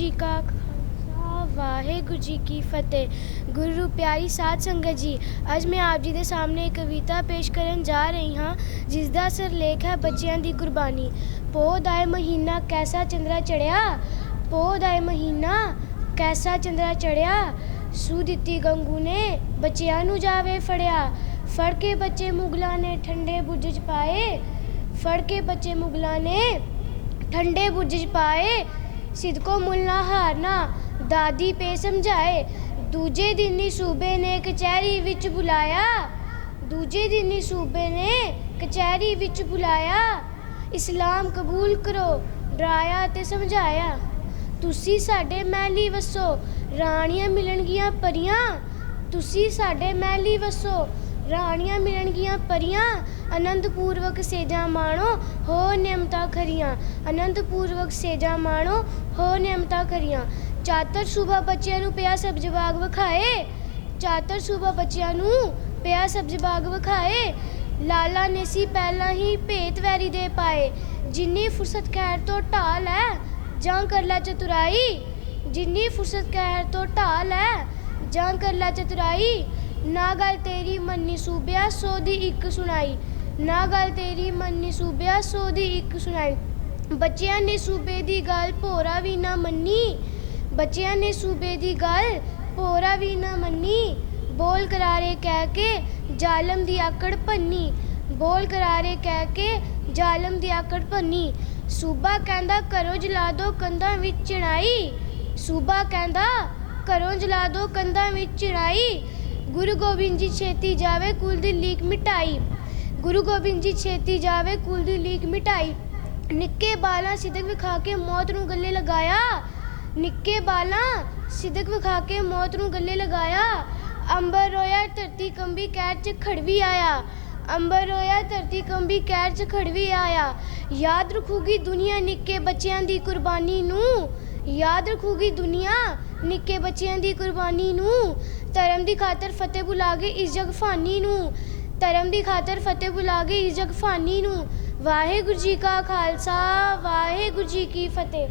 ਜੀ ਕਾ ਖਾਲਸਾ, ਵਾਹਿਗੁਰੂ ਜੀ ਕੀ ਫਤਿਹ। ਗੁਰੂ ਪਿਆਰੀ ਸਾਧ ਸੰਗਤ ਜੀ, ਅੱਜ ਮੈਂ ਆਪ ਜੀ ਦੇ ਸਾਹਮਣੇ ਇੱਕ ਕਵਿਤਾ ਪੇਸ਼ ਕਰਨ ਜਾ ਰਹੀ ਹਾਂ ਜਿਸ ਦਾ ਸਿਰਲੇਖ ਹੈ ਬੱਚਿਆਂ ਦੀ ਕੁਰਬਾਨੀ ਪੋਹ ਦਾ ਇਹ ਮਹੀਨਾ ਕੈਸਾ ਚੰਦਰਾ ਚੜਿਆ ਪੋਹ ਦਾ ਇਹ ਮਹੀਨਾ ਕੈਸਾ ਚੰਦਰਾ ਚੜਿਆ ਸੂ ਦਿੱਤੀ ਗੰਗੂ ਨੇ, ਬੱਚਿਆਂ ਨੂੰ ਜਾਵੇ ਫੜਿਆ। ਫੜ ਕੇ ਬੱਚੇ ਮੁਗਲਾਂ ਨੇ ਠੰਡੇ ਬੁੱਝ ਚ ਪਾਏ। ਫੜ ਕੇ ਬੱਚੇ ਮੁਗਲਾਂ ਨੇ ਠੰਡੇ ਬੁੱਝ ਚ ਪਾਏ। ਸਿਦਕੋ ਮੁੱਲਾ ਹਾਰਨਾ ਦਾਦੀ ਪੇ ਸਮਝਾਏ। ਦੂਜੇ ਦਿਨ ਹੀ ਸੂਬੇ ਨੇ ਕਚਹਿਰੀ ਵਿੱਚ ਬੁਲਾਇਆ। ਦੂਜੇ ਦਿਨ ਹੀ ਸੂਬੇ ਨੇ ਕਚਹਿਰੀ ਵਿੱਚ ਬੁਲਾਇਆ। ਇਸਲਾਮ ਕਬੂਲ ਕਰੋ, ਡਰਾਇਆ ਤੇ ਸਮਝਾਇਆ। ਤੁਸੀਂ ਸਾਡੇ ਮਹਿਲੀ ਵਸੋ, ਰਾਣੀਆਂ ਮਿਲਣਗੀਆਂ ਪਰੀਆਂ। ਤੁਸੀਂ ਸਾਡੇ ਮਹਿਲੀ ਵਸੋ ਰਾਣੀਆਂ ਮਿਲਣਗੀਆਂ ਪਰੀਆਂ ਆਨੰਦ ਪੂਰਵਕ ਸੇਜਾ ਮਾਣੋ, ਹੋ ਨਿਯਮਤਾ ਖਰੀਆਂ। ਅਨੰਦ ਪੂਰਵਕ ਸੇਜਾਂ ਮਾਣੋ, ਹੋ ਨਿਯਮਤਾ ਖਰੀਆਂ। ਚਾਤਰ ਸੂਬਾ ਬੱਚਿਆਂ ਨੂੰ ਪਿਆ ਸਬਜ਼ ਬਾਗ ਵਿਖਾਏ। ਚਾਤਰ ਸੂਬਾ ਬੱਚਿਆਂ ਨੂੰ ਪਿਆ ਸਬਜ਼ ਬਾਗ ਵਿਖਾਏ। ਲਾਲਾ ਨੇ ਸੀ ਪਹਿਲਾਂ ਹੀ ਭੇਤ ਵੈਰੀ ਦੇ ਪਾਏ। ਜਿੰਨੀ ਫੁਰਸਤ ਖੈਰ ਤੋਂ ਢਾਲ ਹੈ ਜਾਂ ਕਰ ਲੈ ਚਤੁਰਾਈ। ਜਿੰਨੀ ਫੁਰਸਤ ਖੈਰ ਤੋਂ ਢਾਲ ਹੈ ਜਾਂ ਕਰ ਲੈ ਚਤੁਰਾਈ। ਨਾ ਗੱਲ ਤੇਰੀ ਮੰਨੀ ਸੂਬਿਆ, ਸੋ ਦੀ ਇੱਕ ਸੁਣਾਈ। ਨਾ ਗੱਲ ਤੇਰੀ ਮੰਨੀ ਸੂਬਿਆ, ਸੋ ਦੀ ਇੱਕ ਸੁਣਾਈ। ਬੱਚਿਆਂ ਨੇ ਸੂਬੇ ਦੀ ਗੱਲ ਭੋਰਾ ਵੀ ਨਾ ਮੰਨੀ। ਬੱਚਿਆਂ ਨੇ ਸੂਬੇ ਦੀ ਗੱਲ ਭੋਰਾ ਵੀ ਨਾ ਮੰਨੀ। ਬੋਲ ਕਰਾਰੇ ਕਹਿ ਕੇ ਜ਼ਾਲਮ ਦੀ ਆਕੜ ਭੰਨੀ। ਬੋਲ ਕਰਾਰੇ ਕਹਿ ਕੇ ਜ਼ਾਲਮ ਦੀ ਆਕੜ ਭੰਨੀ। ਸੂਬਾ ਕਹਿੰਦਾ ਕਰੋ ਜਲਾ ਦੋ ਕੰਧਾਂ ਵਿੱਚ ਚੜਾਈ ਸੂਬਾ ਕਹਿੰਦਾ ਘਰੋਂ ਜਲਾ ਦੋ ਕੰਧਾਂ ਵਿੱਚ ਚੜਾਈ ਗੁਰੂ ਗੋਬਿੰਦ ਜੀ ਛੇਤੀ ਜਾਵੇ, ਕੁਲ ਦੀ ਲੀਕ ਮਿਟਾਈ। ਗੁਰੂ ਗੋਬਿੰਦ ਜੀ ਛੇਤੀ ਜਾਵੇ, ਕੁਲ ਦੀ ਲੀਕ ਮਿਟਾਈ। ਨਿੱਕੇ ਬਾਲਾਂ ਸਿਦਕ ਵਿਖਾ ਕੇ ਮੌਤ ਨੂੰ ਗੱਲੇ ਲਗਾਇਆ। ਨਿੱਕੇ ਬਾਲਾਂ ਸਿਦਕ ਵਿਖਾ ਕੇ ਮੌਤ ਨੂੰ ਗੱਲੇ ਲਗਾਇਆ। ਅੰਬਰ ਰੋਇਆ, ਧਰਤੀ ਕੰਬੀ ਕਹਿਰ ਚ ਖੜਵੀ ਆਇਆ। ਅੰਬਰ ਰੋਇਆ, ਧਰਤੀ ਕੰਬੀ ਕਹਿਰ ਚ ਖੜਵੀ ਆਇਆ। ਯਾਦ ਰੱਖੂਗੀ ਦੁਨੀਆ ਨਿੱਕੇ ਬੱਚਿਆਂ ਦੀ ਕੁਰਬਾਨੀ ਨੂੰ। ਯਾਦ ਰੱਖੂਗੀ ਦੁਨੀਆ ਨਿੱਕੇ ਬੱਚਿਆਂ ਦੀ ਕੁਰਬਾਨੀ ਨੂੰ। ਧਰਮ ਦੀ ਖਾਤਰ ਫਤਿਹ ਬੁਲਾ ਕੇ ਇਸ ਜਗ ਫਾਨੀ ਨੂੰ। ਧਰਮ ਦੀ ਖਾਤਰ ਫਤਿਹ ਬੁਲਾ ਕੇ ਇਸ ਜਗ ਫਾਨੀ ਨੂੰ। ਵਾਹਿਗੁਰੂ ਜੀ ਕਾ ਖਾਲਸਾ, ਵਾਹਿਗੁਰੂ ਜੀ ਕੀ ਫਤਿਹ।